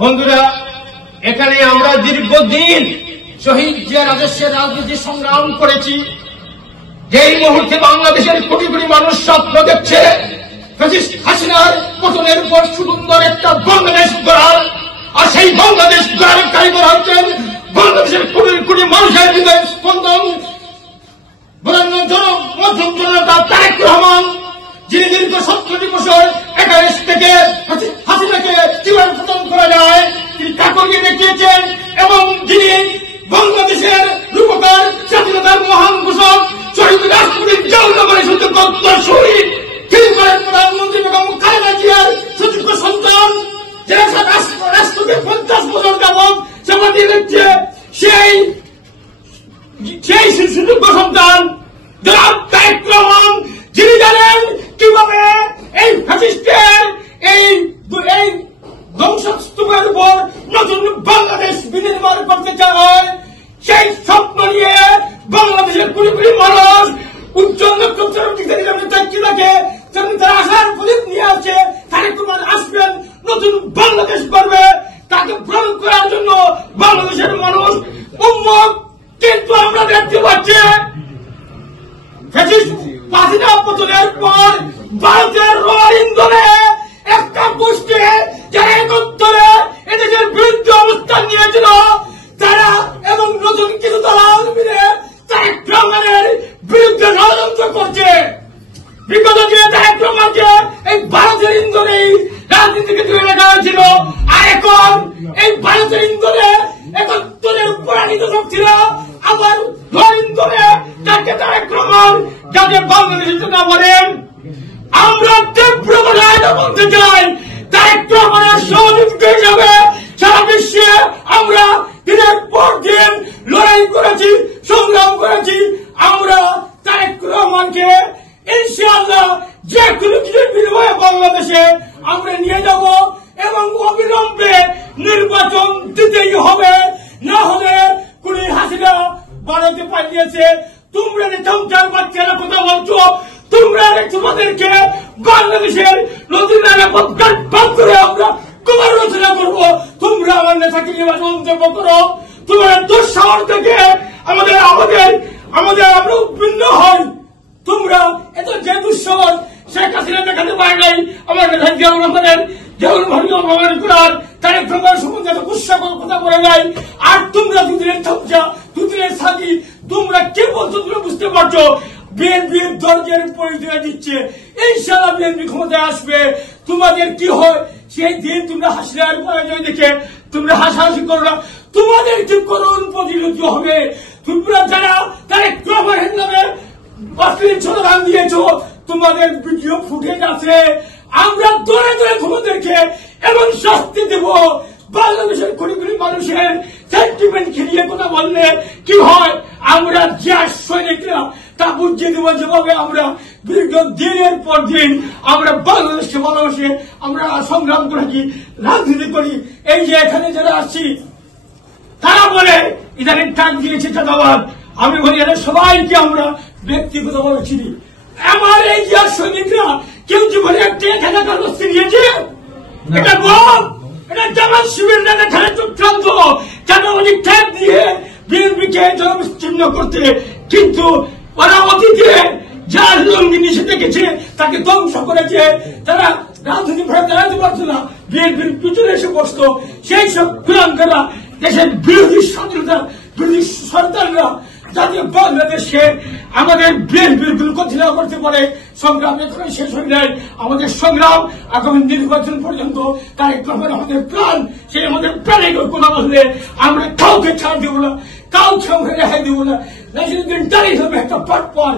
বন্ধুরা, এখানে আমরা দীর্ঘদিন শহীদ জিয়া রাজস্বের রাজনীতি সংগ্রাম করেছি। যেই মুহূর্তে বাংলাদেশের কোটি কোটি মানুষ স্বপ্ন দেখছে হাসিনার পতনের পর সুন্দর একটা বাংলাদেশ গড়ার, আর সেই বাংলাদেশ গড়ার কারিগর হচ্ছেন বাংলাদেশের কোটি কোটি মানুষের হৃদয় স্পন্দন মধ্যম জনতা তারেক রহমান, যিনি দীর্ঘ 70 বছর একাদেশ থেকে হাসিনাকে কিভাবে পতন করা যায় তিনি তা করিয়ে দেখিয়েছেন, এবং যিনি বাংলাদেশের রূপকার, স্বাধীনতার মহান ঘোষক শহীদ রাষ্ট্রপতি জিয়াউর রহমানের সুযোগ্য শহীদ, তিনি করেন প্রধানমন্ত্রী বেগম খালেদা জিয়ার সুযোগ্য সন্তান, যারা রাষ্ট্রকে 50 বছর যাবৎ সেবা দিয়ে দিচ্ছে, সেই সুযোগ্য সন্তান জনাব তারেক রহমান, যিনি জানেন কিভাবে এই ফ্যাসিস্টের এই ধ্বংসস্তূপের উপর নতুন বাংলাদেশ বিনির্মাণ করতে চায়। সেই স্বপ্ন নিয়ে বাংলাদেশের কোটি কোটি মানুষ উজ্জ্বল নক্ষত্রের দিকে তাকিয়ে থাকে, যেমন তারা আশার প্রদীপ নিয়ে আসছে তারেক রহমান আসবেন, নতুন বাংলাদেশ করবে, তাকে প্রয়োগ করার জন্য বাংলাদেশের মানুষ উন্মুখ। কিন্তু আমরা দেখতে পাচ্ছি হাসিনা পতনের পর ভারতের রোহিঙ্গনে একটা গোষ্ঠী যারা একত্রে এদেশের বিরুদ্ধে অবস্থান নিয়েছিল, তারা এবং নতুন কিছু দালাল মিলে তারেক রহমানের বিরুদ্ধে ষড়যন্ত্র করছে। বিগত দিনে তারেক রহমানকে এই ভারতের ইন্ধনেই রাজনীতিকে তুলে রাখা হয়েছিল, আর এখন এই ভারতের ইন্ধনে একত্রের পরাজিত শক্তিরা আবার রোহিঙ্গনে তাকে তারেক রহমান যাতে বাংলাদেশের জন্য বলেন। আমরা তীব্র ভাষায় বলতে চাই, তারেক রহমানের সহযোগী হিসাবে সারা বিশ্বে আমরা দিনের পর দিন লড়াই করেছি, সংগ্রাম করেছি। আমরা তারেক রহমানকে ইনশাআল্লাহ যে কোনো কিছুর বিনিময়ে বাংলাদেশে আমরা নিয়ে যাব, এবং অবিলম্বে নির্বাচন দিতেই হবে, না হলে কোন হাসিনা ভারতে পাঠিয়েছে। তোমরা যে চমচার বাচ্চারা কথা বলছো, তোমরা তোমাদেরকে বাংলাদেশের নতুন নিরাপদ করে আমরা তোমার রচনা করবো। তোমরা আমার নেতাকে নির্বাচন মন্তব্য করো, তোমার দুঃসাহস থেকে আমাদের আমরা উৎপন্ন হই। তোমরা এত যে দুঃসাহস শেখ হাসিনা দেখাতে পারে নাই, আমার নেতা জিয়াউর রহমানের করার তারেক রহমান সম্বন্ধে এত গুসা কথা বলে নাই। আর তোমরা দুদিনের চমচা, দুদিনের সাথী, তোমরা কে বলছো তোমরা বুঝতে পারছো। বিএনপির দরজার পরিচয় দিচ্ছে, ইনশাআল্লাহ বিএনপি ক্ষমতায় আসবে। তোমাদের কি হয় সেই দিন তোমরা হাসিনার পরাজয় দেখে তোমরা হাসাহাসি করো না, তোমাদের কি করুণ প্রতিরোধ হবে। তোমরা যারা তারেক রহমানের নামে অশ্লীল স্লোগান দিয়েছো, তোমাদের ভিডিও ফুটেজ আছে, আমরা দৌড়ে দৌড়ে তোমাদেরকে এমন শাস্তি দেব। বাংলাদেশের কোটি কোটি মানুষের সেন্টিমেন্ট খেলিয়ে কথা বললে কি হয়, আমরা যা সৈনিকরা তা বুঝিয়ে দেবো। যেভাবে আমরা দীর্ঘ দিনের পর দিন আমরা বাংলাদেশকে ভালোবাসে আমরা সংগ্রাম করেছি, রাজনীতি করি। এই যে এখানে যারা আসছি তারা বলে ইদানিং টাক দিয়েছে চাঁদাবাদ, আমি বলি এরা সবাইকে আমরা ব্যক্তিগতভাবে চিনি। আমার এই যে সৈনিকরা কেউ জীবনে একটা 1000 বস্তি নিয়েছে, এটা বল, এটা জামাত শিবির না এখানে চক্রান্ত চাঁদাবাজি ট্যাগ দিয়ে বিএনপিকে জনবিচ্ছিন্ন করতে। কিন্তু ওরা অতীতে যার লঙ্গি নিষেধে গেছে তাকে ধ্বংস করেছে, তারা রাজনীতি ফেরত দাঁড়াতে পারত না, বিএনপির পিছনে এসে বসত। সেই সব কুলাঙ্গারা, দেশের বিরোধী স্বাধীনতা বিরোধী সরকাররা যাতে বাংলাদেশে আমাদের বিএনপির কঠিন করতে পারে, সংগ্রাম এখনো শেষ হয়ে যায়। আমাদের সংগ্রাম আগামী নির্বাচন পর্যন্ত তারেক রহমান আমাদের প্রাণ, সেই আমাদের প্রাণে কথা বললে আমরা কাউকে ছাড় দেবো না, কাউকে আমরা রেহাই দেবো না। নাসিরুদ্দিন দাঁড়িয়ে হবে একটা পাট পর